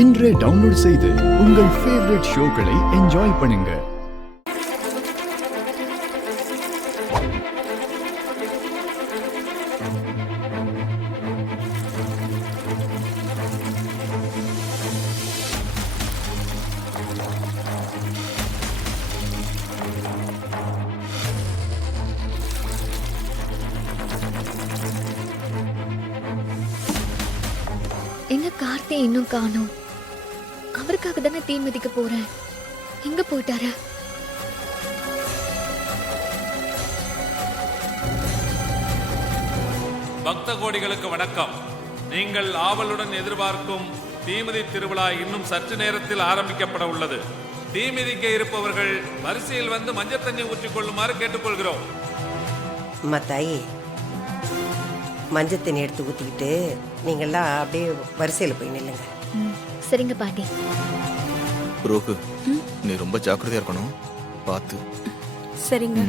இன்றே டவுன்லோட் செய்து உங்கள் ஃபேவரட் ஷோக்களை என்ஜாய் பண்ணுங்க. எங்க கார்த்தி இன்னும் காணோம். அவருக்காக தானே தீ மிதிக்க போறேன். எங்க போயிட்டாரு? பக்த கோடிகளுக்கு வணக்கம். நீங்கள் ஆவலுடன் எதிர்பார்க்கும் தீமிதி திருவிழா இன்னும் சற்று நேரத்தில் ஆரம்பிக்கப்பட உள்ளது. தீமிதிக்க இருப்பவர்கள் வரிசையில் வந்து மஞ்சள் தண்ணி ஊற்றிக் கொள்ளுமாறு கேட்டுக்கொள்கிறோம். தாயி, மஞ்சள் தண்ணி எடுத்து ஊற்றிக்கிட்டு நீங்கள்லாம் அப்படியே வரிசையில் போய் நில்லுங்க. சரிங்க பாட்டி. ரோகு, நீ ரொம்ப ஜாக்கிரதையா இருக்கணும். பார்த்து. சரிங்க.